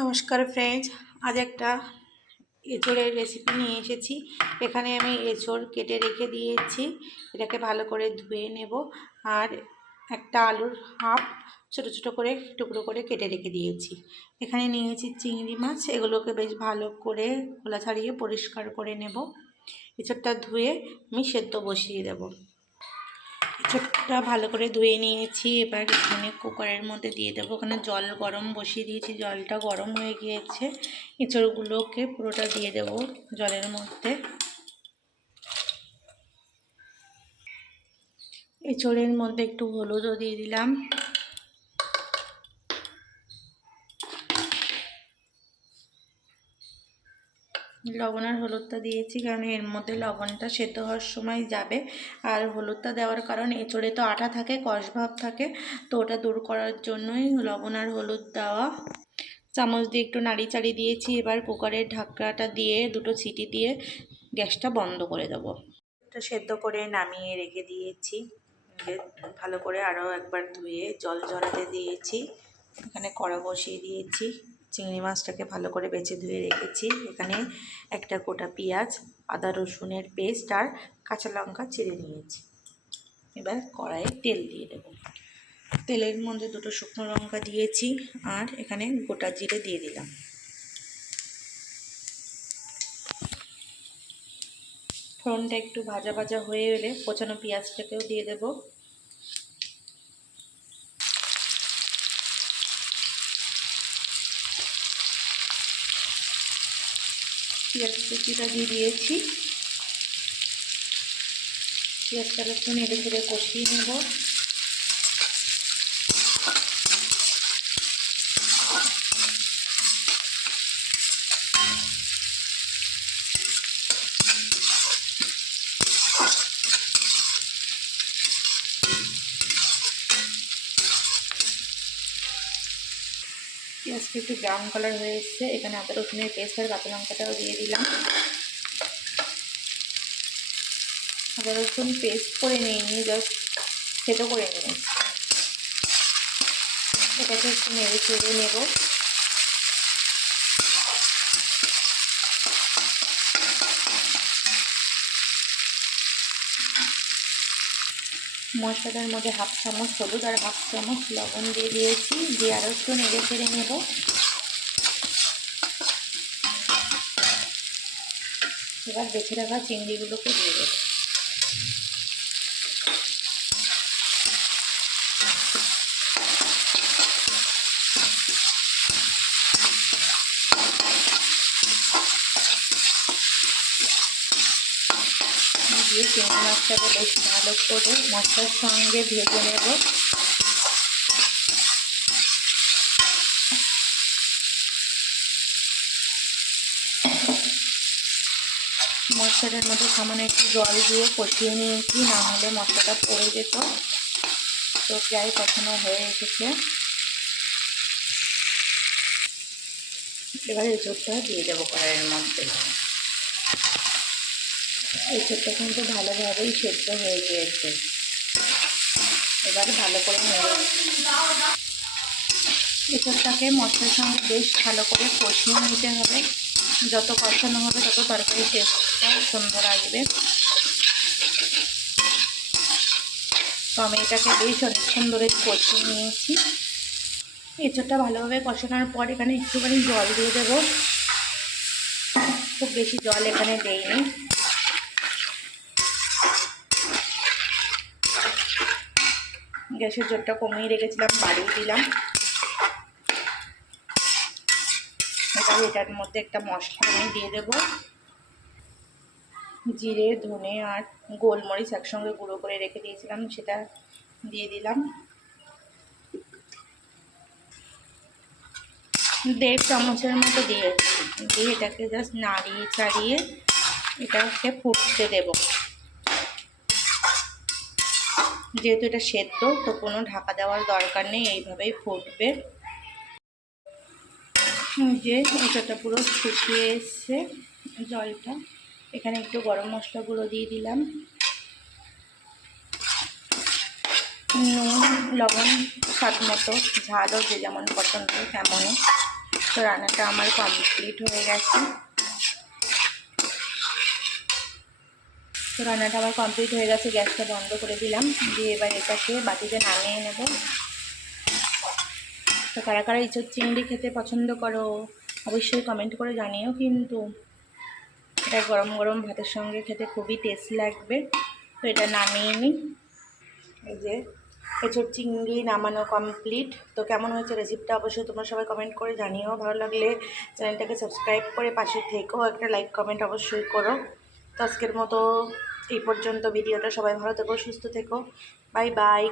নমস্কার ফ্রেন্ডস, আজ একটা এঁচোড়ের রেসিপি নিয়ে এসেছি। এখানে আমি এঁচোড় কেটে রেখে দিয়েছি, এটাকে ভালো করে ধুয়ে নেব। আর একটা আলুর হাফ ছোট ছোট করে টুকরো করে কেটে রেখে দিয়েছি। এখানে নিয়েছি চিংড়ি মাছ, এগুলোকে বেশ ভালো করে খোলা ছাড়িয়ে পরিষ্কার করে নেব। এঁচোড়টা ধুয়ে আমি সেদ্ধ বসিয়ে দেব। এঁচোড়টা ভালো করে ধুয়ে নিয়েছি, এবার এখানে কুকারের মধ্যে দিয়ে দেবো। ওখানে জল গরম বসিয়ে দিয়েছি, জলটা গরম হয়ে গিয়েছে। এঁচোড়গুলোকে পুরোটা দিয়ে দেবো জলের মধ্যে। এঁচোড়ের মধ্যে একটু হলুদও দিয়ে দিলাম। লবণ আর হলুদটা দিয়েছি কারণ এর মধ্যে লবণটা সেদ্ধ হওয়ার সময় যাবে। আর হলুদটা দেওয়ার কারণ এঁচোড়ে তো আঠা থাকে, কষ ভাব থাকে, তো ওটা দূর করার জন্যই লবণ আর হলুদ দেওয়া। চামচ দিয়ে একটু নাড়ি চাড়ি দিয়েছি। এবার কুকারের ঢাকনাটা দিয়ে দুটো সিটি দিয়ে গ্যাসটা বন্ধ করে দেবো। এটা সেদ্ধ করে নামিয়ে রেখে দিয়েছি। ভালো করে আরও একবার ধুয়ে জল ঝরাতে দিয়েছি। এখানে কড়া বসিয়ে দিয়েছি, চিংড়ি মাছটাকে ভালো করে বেছে ধুয়ে রেখেছি। এখানে একটা গোটা পেঁয়াজ, আদা রসুনের পেস্ট আর কাঁচা লঙ্কা চিড়ে নিয়েছি। এবার কড়াইয়ে তেল দিয়ে দেবো। তেলের মধ্যে দুটো শুকনো লঙ্কা দিয়েছি আর এখানে গোটা জিরে দিয়ে দিলাম। ফোড়নটা একটু ভাজা ভাজা হয়ে এলে কোচানো পেঁয়াজটাকেও দিয়ে দেব। পেঁয়াজ কুচিটা দিয়ে দিয়েছি। পেঁয়াজটাকে একটু নেড়ে চেড়ে কষিয়ে নেব। পেঁয়াজটা একটু ব্রাউন কালার হয়ে এসছে। এখানে আদা রসুনের পেস্ট আর কাঁচা লঙ্কাটাও দিয়ে দিলাম। আদা রসুন পেস্ট করে নিয়ে জাস্ট থেতো করে নিয়েছি। এটাকে একটু নেড়ে চেড়ে নেব। মশলাটার মধ্যে হাফ চামচ হলুদ আর হাফ চামচ লবণ দিয়ে দিয়েছি, দিয়ে আরও একটু নেড়ে চেড়ে নেব। এবার বেছে রাখা চিংড়িগুলোকে দিয়ে দেবো। দিয়ে চিংড়ি মাছটাকে বেশ ভালো করে মশলার সঙ্গে ভেজে নেব। মশলাটার মধ্যে সামান্য একটু জল দিয়ে কষিয়ে নিয়েছি, না হলে মশলাটা পড়ে যেত। তো প্রায় কষানো হয়ে এসেছে। এবার এঁচোড়টা দিয়ে দেবো কড়াইয়ের মধ্যে। এঁচোড়টা কিন্তু ভালোভাবেই সেদ্ধ হয়ে গিয়েছে। এবার ভালো করে নেড়ে এঁচোড়টাকে মশলার সঙ্গে বেশ ভালো করে কষিয়ে নিতে হবে। যত কষানো হবে তত তরকারির টেস্টটা সুন্দর আসবে। তো আমি এটাকে বেশ অনেকক্ষণ ধরে কষিয়ে নিয়েছি। এঁচোড়টা ভালোভাবে কষানোর পর এখানে একটুখানি জল দিয়ে দেবো। খুব বেশি জল এখানে দেইনি। গ্যাসের জোরটা কমিয়ে রেখেছিলাম, বাড়িয়ে দিলাম। এবার এটার মধ্যে একটা মশলা আমি দিয়ে দেবো। জিরে, ধনে আর গোলমরিচ একসঙ্গে গুঁড়ো করে রেখে দিয়েছিলাম, সেটা দিয়ে দিলাম। 1.5 চামচের মতো দিয়েছি। দিয়ে এটাকে জাস্ট নাড়িয়ে চাড়িয়ে এটাকে ফুটতে দেব। যেহেতু এটা সেদ্ধ, তো কোনো ঢাকা দেওয়ার দরকার নেই, এইভাবেই ফুটবে। যে এটাটা পুরো শুকিয়ে এসছে জলটা। এখানে একটু গরম মশলা গুঁড়ো দিয়ে দিলাম। নুন লবণ স্বাদ মতো, ঝালও যে যেমন পছন্দ তেমনই। তো রান্নাটা আমার কমপ্লিট হয়ে গেছে। গ্যাসটা বন্ধ করে দিলাম, দিয়ে এবার এটাকে বাটিতে নামিয়ে নেব। তো কারা কারা ইঁচড় চিংড়ি খেতে পছন্দ করো অবশ্যই কমেন্ট করে জানিও, কিন্তু এটা গরম গরম ভাতের সঙ্গে খেতে খুবই টেস্ট লাগবে। তো এটা নামিয়ে নিই। এই যে এঁচড় চিংড়ি নামানো কমপ্লিট। তো কেমন হয়েছে রেসিপিটা অবশ্যই তোমরা সবাই কমেন্ট করে জানিও। ভালো লাগলে চ্যানেলটাকে সাবস্ক্রাইব করে পাশে থেকেও একটা লাইক কমেন্ট অবশ্যই করো। তো আজকের মতো এই পর্যন্ত ভিডিওটা। সবাই ভালো থেকো, সুস্থ থেকো, বাই বাই।